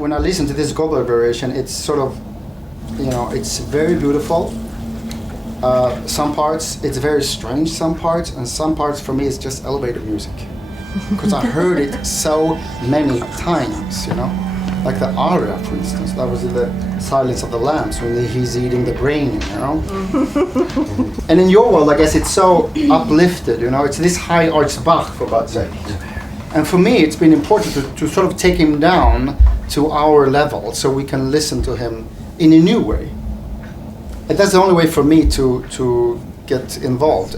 when I listen to this Goldberg variation, it's sort of, it's very beautiful. Some parts, it's very strange, some parts, and some parts for me it's just elevator music. Because I heard it so many times, Like the aria, for instance, that was in the Silence of the Lambs when he's eating the brain, And in your world, I guess it's so uplifted, It's this high arch Bach, for God's sake. And for me, it's been important to sort of take him down to our level so we can listen to him in a new way. And that's the only way for me to get involved.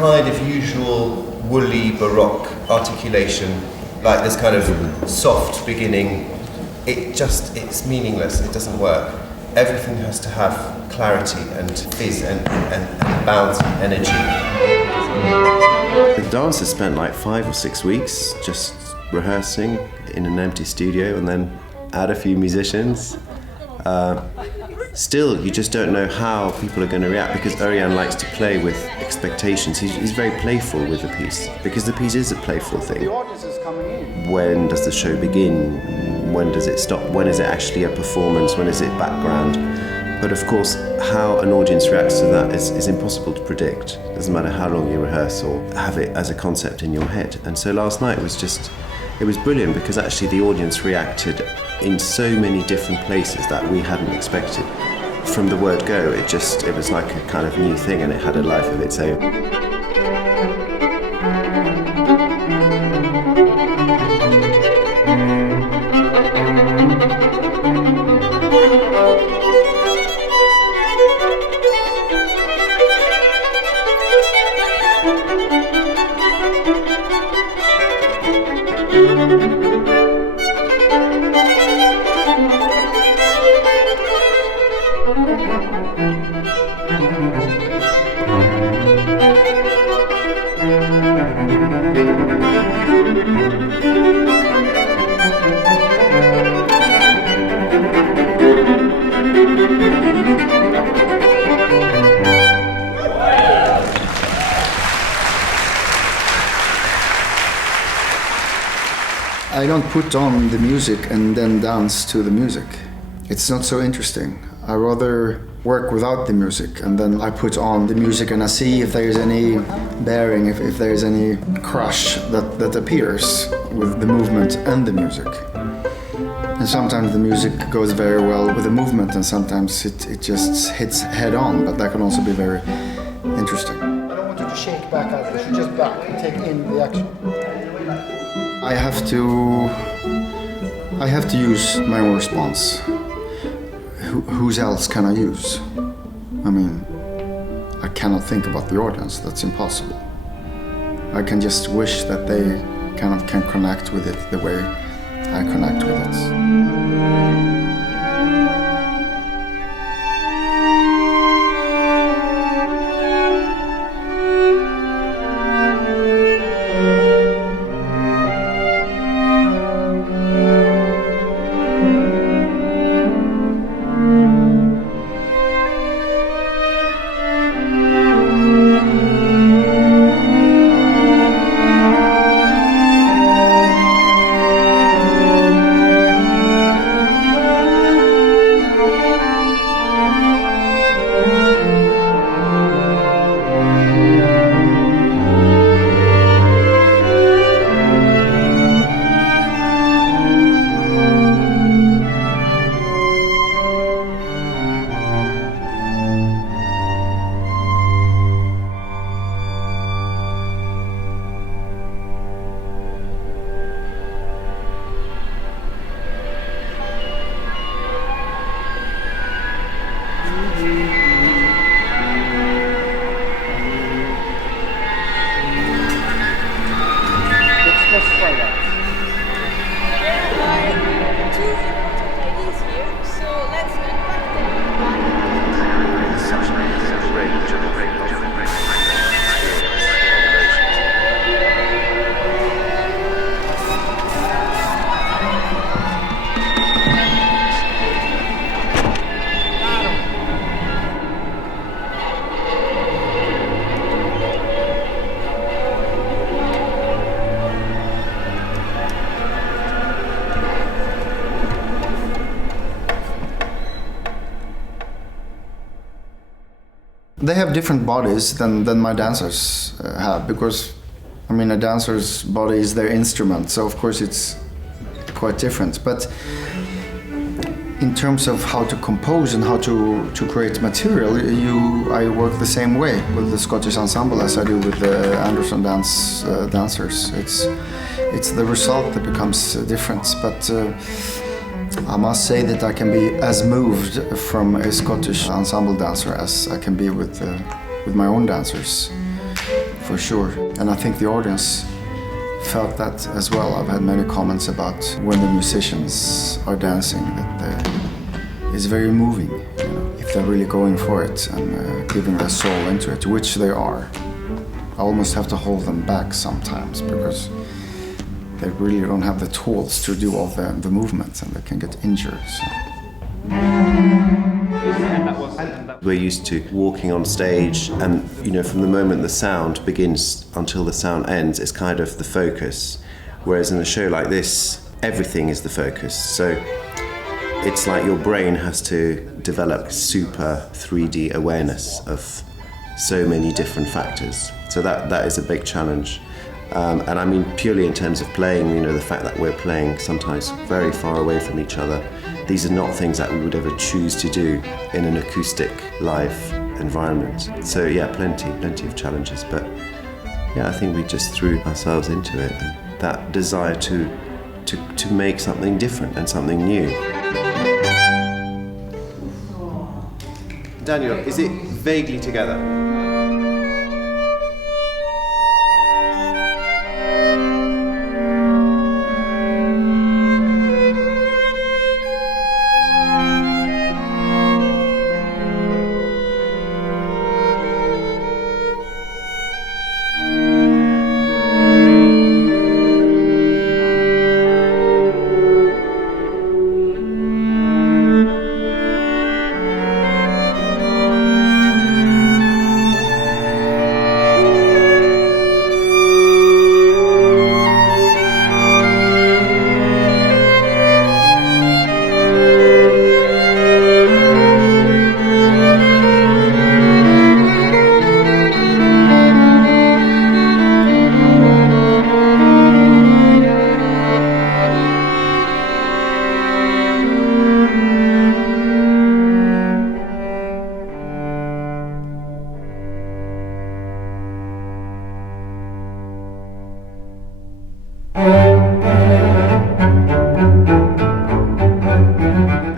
Kind of usual woolly Baroque articulation, like this kind of soft beginning, it's meaningless, it doesn't work. Everything has to have clarity and fizz and bounce and energy. The dancers spent like 5 or 6 weeks just rehearsing in an empty studio and then add a few musicians. Still, you just don't know how people are going to react because Örjan likes to play with expectations. He's very playful with the piece because the piece is a playful thing. When does the show begin? When does it stop? When is it actually a performance? When is it background? But of course, how an audience reacts to that is impossible to predict. It doesn't matter how long you rehearse or have it as a concept in your head. And so last night it was brilliant because actually the audience reacted in so many different places that we hadn't expected. From the word go, it was like a kind of new thing and it had a life of its own. I don't put on the music and then dance to the music. It's not so interesting. I rather work without the music and then I put on the music and I see if there's any bearing, if there's any crush that appears with the movement and the music. And sometimes the music goes very well with the movement and sometimes it just hits head on, but that can also be very interesting. I don't want you to shake back out, you should just back and take in the action. I have to use my own response. Whose else can I use? I mean, I cannot think about the audience, that's impossible. I can just wish that they kind of can connect with it the way I connect with it. They have different bodies than my dancers have, because I mean a dancer's body is their instrument, so of course it's quite different. But in terms of how to compose and how to create material, I work the same way with the Scottish ensemble as I do with the Andersson Dance dancers. It's the result that becomes different, but I must say that I can be as moved from a Scottish ensemble dancer as I can be with my own dancers, for sure. And I think the audience felt that as well. I've had many comments about when the musicians are dancing that it's very moving, you know, if they're really going for it and giving their soul into it, which they are. I almost have to hold them back sometimes because they really don't have the tools to do all the movements and they can get injured. So. We're used to walking on stage and, you know, from the moment the sound begins until the sound ends, it's kind of the focus. Whereas in a show like this, everything is the focus. So it's like your brain has to develop super 3D awareness of so many different factors. So that is a big challenge. And I mean, purely in terms of playing, you know, the fact that we're playing sometimes very far away from each other, these are not things that we would ever choose to do in an acoustic live environment. So yeah, plenty of challenges, but yeah, I think we just threw ourselves into it, and that desire to make something different and something new. Daniel, is it vaguely together?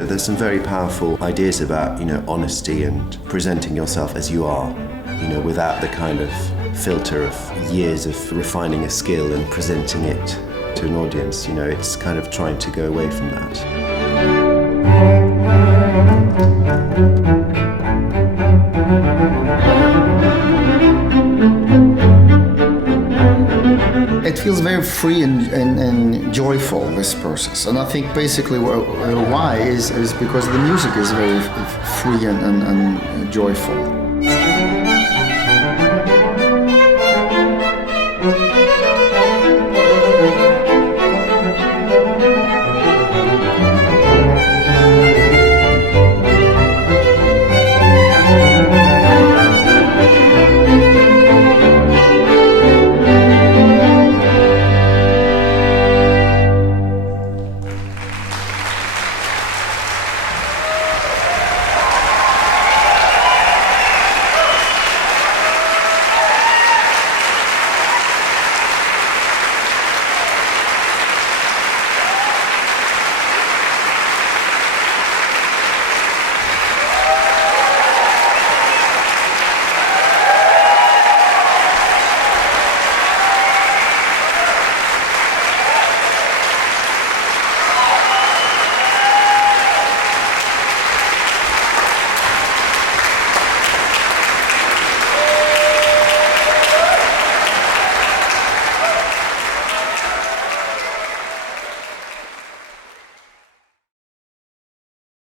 There's some very powerful ideas about, you know, honesty and presenting yourself as you are, you know, without the kind of filter of years of refining a skill and presenting it to an audience. You know, it's kind of trying to go away from that. It feels very free and joyful, this process. And I think basically why is because the music is very free and joyful.